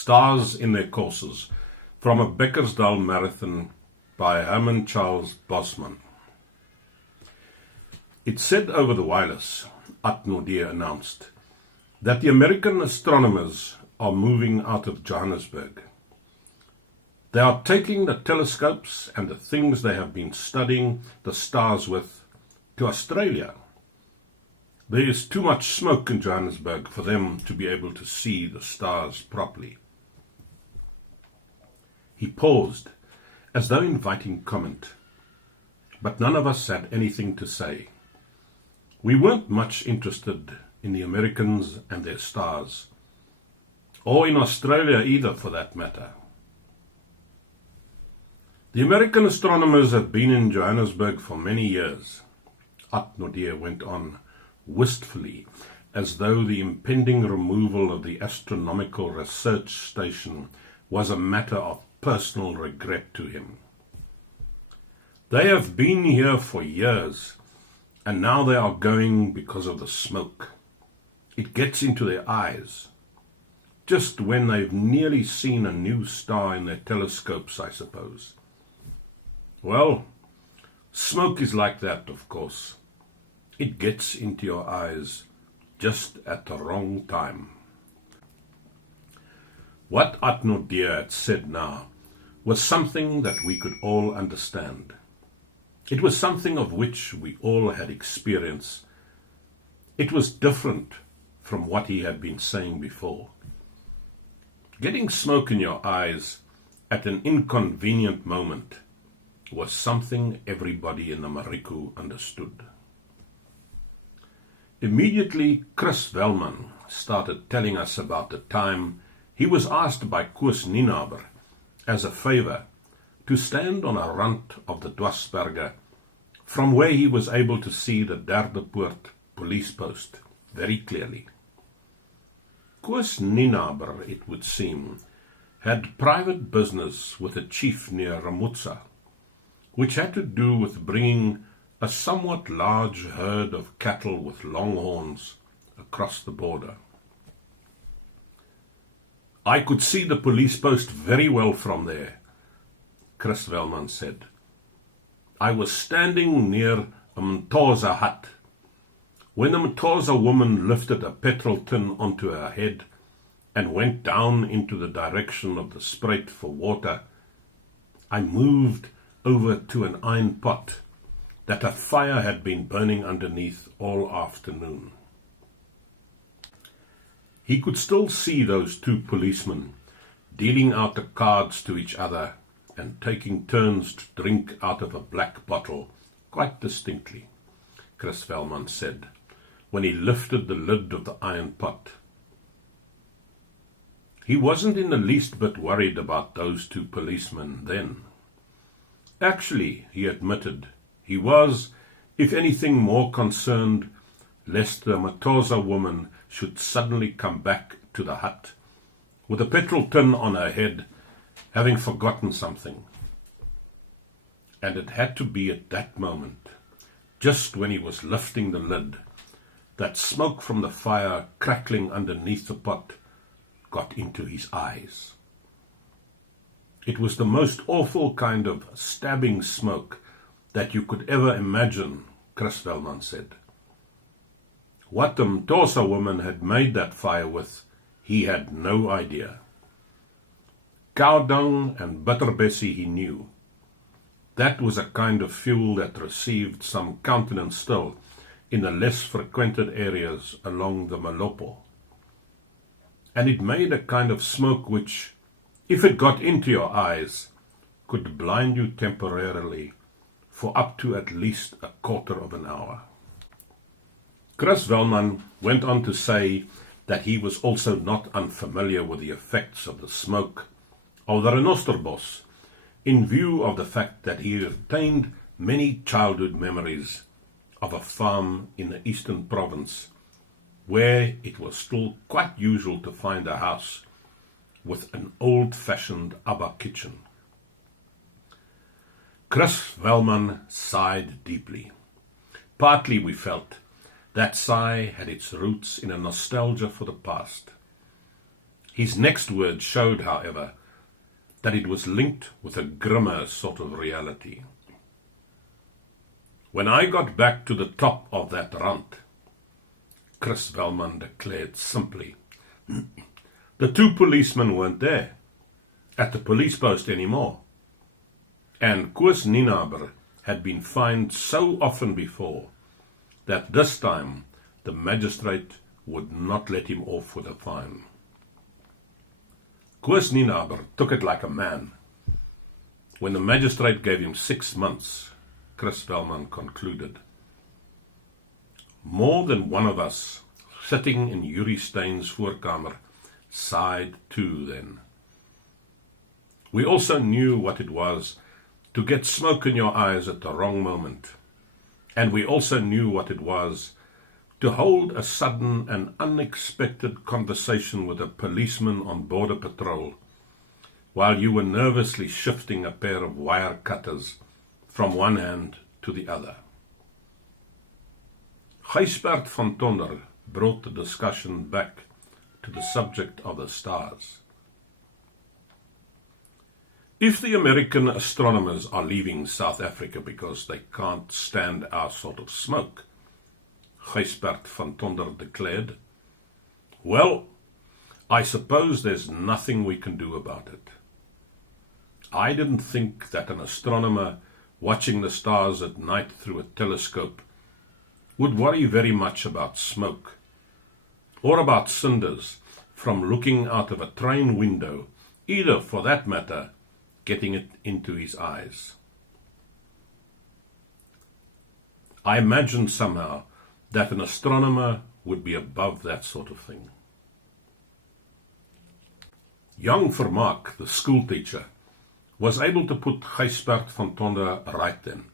Stars in Their Courses, from a Bekkersdal marathon by Herman Bosman. It said over the wireless, Atnodia announced, that the American astronomers are moving out of Johannesburg. They are taking the telescopes and the things they have been studying the stars with to Australia. There is too much smoke in Johannesburg for them to be able to see the stars properly. He paused, as though inviting comment, but none of us had anything to say. We weren't much interested in the Americans and their stars, or in Australia either for that matter. The American astronomers have been in Johannesburg for many years, Atnodia went on, wistfully, as though the impending removal of the astronomical research station was a matter of personal regret to him. They have been here for years, and now they are going because of the smoke. It gets into their eyes, just when they've nearly seen a new star in their telescopes, I suppose. Well, smoke is like that, of course. It gets into your eyes just at the wrong time. What Atnodia had said now was something that we could all understand. It was something of which we all had experience. It was different from what he had been saying before. Getting smoke in your eyes at an inconvenient moment was something everybody in the Mariku understood. Immediately, Chris Herman started telling us about the time he was asked by Koos Ninaber, as a favour, to stand on a rand of the Dwarsberge, from where he was able to see the Derde Poort police post very clearly. Koos Ninaber, it would seem, had private business with a chief near Ramutsa, which had to do with bringing a somewhat large herd of cattle with long horns across the border. I could see the police post very well from there, Chris Herman said. I was standing near a Mtoza hut. When the Mtoza woman lifted a petrol tin onto her head and went down into the direction of the spruit for water, I moved over to an iron pot that a fire had been burning underneath all afternoon. He could still see those two policemen dealing out the cards to each other and taking turns to drink out of a black bottle quite distinctly, Chris Herman said, when he lifted the lid of the iron pot. He wasn't in the least bit worried about those two policemen then. Actually, he admitted, he was, if anything, more concerned lest the Matosa woman should suddenly come back to the hut with a petrol tin on her head, having forgotten something. And it had to be at that moment, just when he was lifting the lid, that smoke from the fire crackling underneath the pot got into his eyes. It was the most awful kind of stabbing smoke that you could ever imagine, Chris Herman said. What the Mtosa woman had made that fire with, he had no idea. Cow dung and bitterbessie he knew. That was a kind of fuel that received some countenance still in the less frequented areas along the Malopo. And it made a kind of smoke which, if it got into your eyes, could blind you temporarily for up to at least a quarter of an hour. Chris Herman went on to say that he was also not unfamiliar with the effects of the smoke of the renosterbos, in view of the fact that he retained many childhood memories of a farm in the Eastern Province, where it was still quite usual to find a house with an old-fashioned Abba kitchen. Chris Herman sighed deeply. Partly, we felt, that sigh had its roots in a nostalgia for the past. His next words showed, however, that it was linked with a grimmer sort of reality. When I got back to the top of that rand, Chris Velman declared simply, the two policemen weren't there at the police post anymore, and Koos Nienaber had been fined so often before that this time the magistrate would not let him off with a fine. Koos Nienaber took it like a man. When the magistrate gave him 6 months, Chris Velman concluded, more than one of us sitting in Yuri Stein's voorkamer sighed too then. We also knew what it was to get smoke in your eyes at the wrong moment, and we also knew what it was to hold a sudden and unexpected conversation with a policeman on border patrol while you were nervously shifting a pair of wire cutters from one hand to the other. Gijsbert van Tonder brought the discussion back to the subject of the stars. If the American astronomers are leaving South Africa because they can't stand our sort of smoke, Gijsbert van Tonder declared, well, I suppose there's nothing we can do about it. I didn't think that an astronomer watching the stars at night through a telescope would worry very much about smoke, or about cinders from looking out of a train window, either, for that matter, getting it into his eyes. I imagined somehow that an astronomer would be above that sort of thing. Young Vermaak, the school teacher, was able to put Gijsbert van Tonder right then.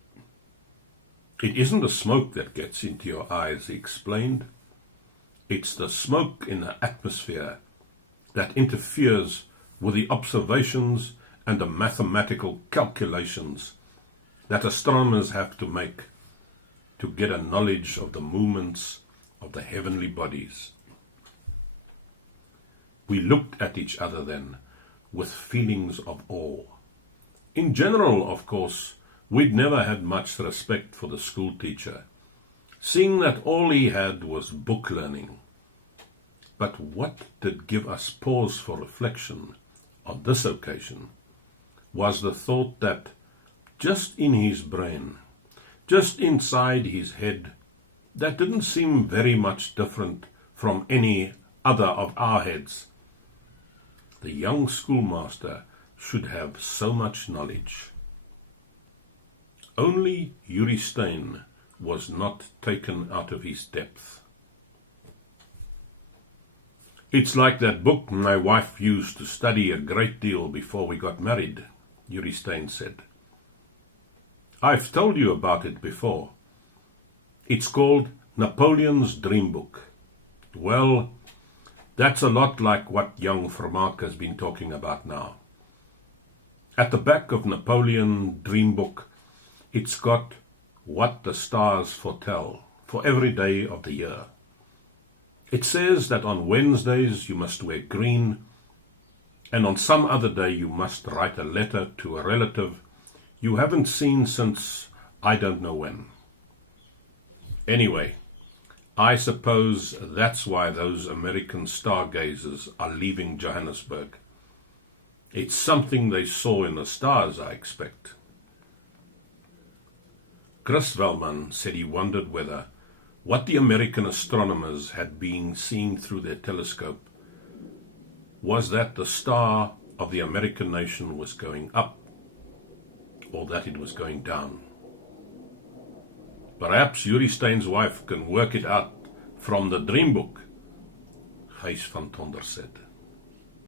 It isn't the smoke that gets into your eyes, he explained. It's the smoke in the atmosphere that interferes with the observations and the mathematical calculations that astronomers have to make to get a knowledge of the movements of the heavenly bodies. We looked at each other then with feelings of awe. In general, of course, we'd never had much respect for the school teacher, seeing that all he had was book learning. But what did give us pause for reflection on this occasion was the thought that just in his brain, just inside his head, that didn't seem very much different from any other of our heads, the young schoolmaster should have so much knowledge. Only Yuri Stein was not taken out of his depth. It's like that book my wife used to study a great deal before we got married, Yuri Stein said. I've told you about it before. It's called Napoleon's Dream Book. Well, that's a lot like what young Vermaak has been talking about now. At the back of Napoleon's Dream Book, it's got what the stars foretell for every day of the year. It says that on Wednesdays you must wear green, and on some other day you must write a letter to a relative you haven't seen since I don't know when. Anyway, I suppose that's why those American stargazers are leaving Johannesburg. It's something they saw in the stars, I expect. Chris Velman said he wondered whether what the American astronomers had been seeing through their telescope was that the star of the American nation was going up, or that it was going down. Perhaps Yuri Stein's wife can work it out from the dream book, Gijs van Tonder said.